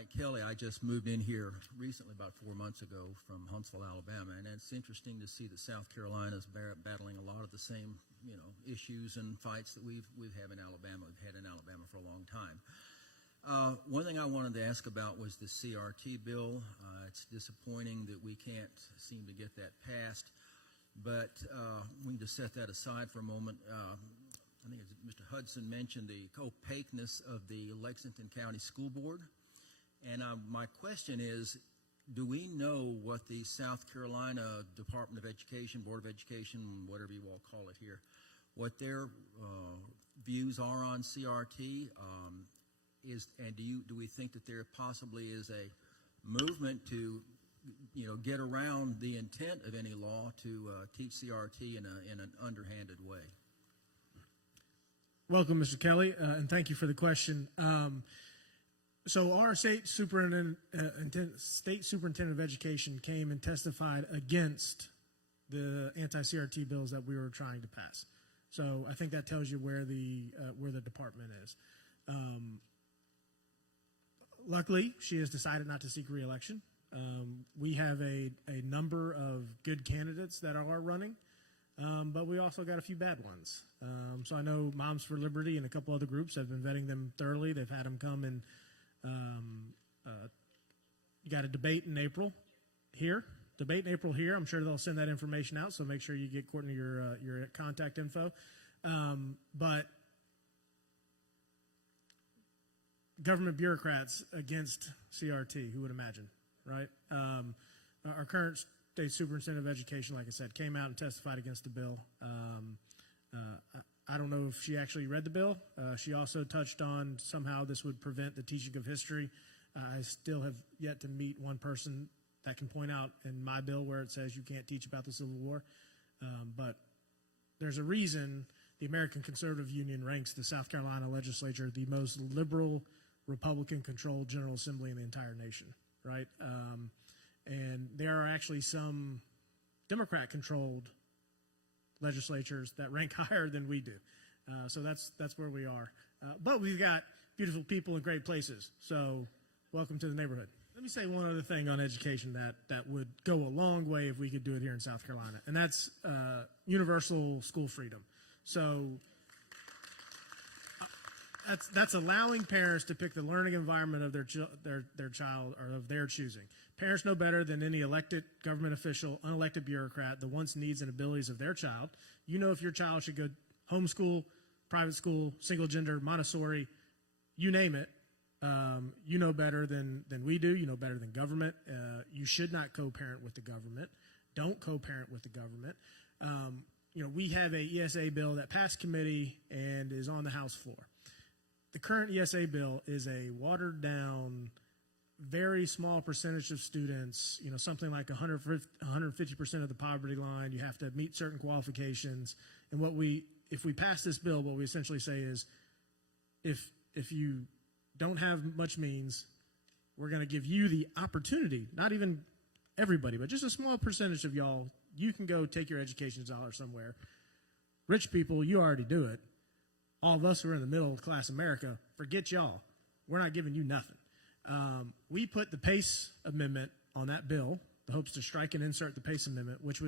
Mike Kelly. I just moved in here recently, about 4 months ago, from Huntsville, Alabama, and it's interesting to see that South Carolina is battling a lot of the same, issues and fights that we've had in Alabama. We've had in Alabama for a long time. One thing I wanted to ask about was the CRT bill. It's disappointing that we can't seem to get that passed, but we need to set that aside for a moment. I think Mr. Hudson mentioned the opaqueness of the Lexington County School Board. And my question is, do we know what the South Carolina Department of Education, Board of Education, whatever you all call it here, what their views are on CRT? And do we think that there possibly is a movement to get around the intent of any law to teach CRT in an underhanded way? Welcome, Mr. Kelly, and thank you for the question. So our state superintendent of education came and testified against the anti-CRT bills that we were trying to pass. So I think that tells you where the department is. Luckily, she has decided not to seek re-election. We have a number of good candidates that are running. But we also got a few bad ones. So I know Moms for Liberty and a couple other groups have been vetting them thoroughly. They've had them come and you got a debate in April here. I'm sure they'll send that information out, so make sure you get Courtney your contact info. But government bureaucrats against CRT, who would imagine, right? Our current State Superintendent of Education, like I said, came out and testified against the bill. I don't know if she actually read the bill. She also touched on somehow this would prevent the teaching of history. I still have yet to meet one person that can point out in my bill where it says you can't teach about the Civil War. But there's a reason the American Conservative Union ranks the South Carolina legislature the most liberal, Republican-controlled General Assembly in the entire nation, right? And there are actually some Democrat-controlled legislatures that rank higher than we do. So that's where we are. But we've got beautiful people in great places. So welcome to the neighborhood. Let me say one other thing on education that would go a long way if we could do it here in South Carolina, and that's universal school freedom. So that's allowing parents to pick the learning environment of their child or of their choosing. Parents know better than any elected government official, unelected bureaucrat, the wants, needs, and abilities of their child. You know if your child should go homeschool, private school, single gender, Montessori, you name it. You know better than we do. You know better than government. You should not co-parent with the government. Don't co-parent with the government. We have a ESA bill that passed committee and is on the House floor. The current ESA bill is a watered-down, very small percentage of students, something like 150% of the poverty line. You have to meet certain qualifications. And if we pass this bill, what we essentially say is, if you don't have much means, we're going to give you the opportunity, not even everybody, but just a small percentage of y'all, you can go take your education dollar somewhere. Rich people, you already do it. All of us who are in the middle class America, forget y'all. We're not giving you nothing. We put the PACE amendment on that bill, the hopes to strike and insert the PACE amendment, which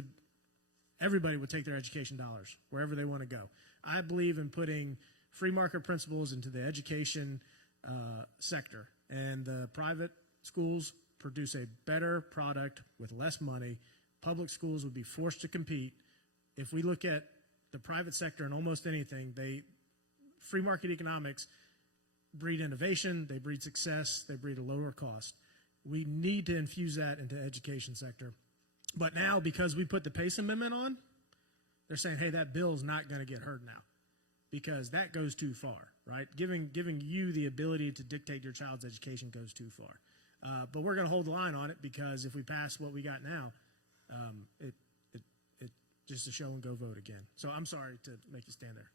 everybody would take their education dollars wherever they want to go. I believe in putting free market principles into the education sector, and the private schools produce a better product with less money. Public schools would be forced to compete. If we look at the private sector in almost anything, free market economics breed innovation, they breed success, they breed a lower cost. We need to infuse that into the education sector. But now, because we put the PACE amendment on, they're saying, hey, that bill is not going to get heard now because that goes too far, right? Giving you the ability to dictate your child's education goes too far. But we're going to hold the line on it because if we pass what we got now, it just a show and go vote again. So I'm sorry to make you stand there.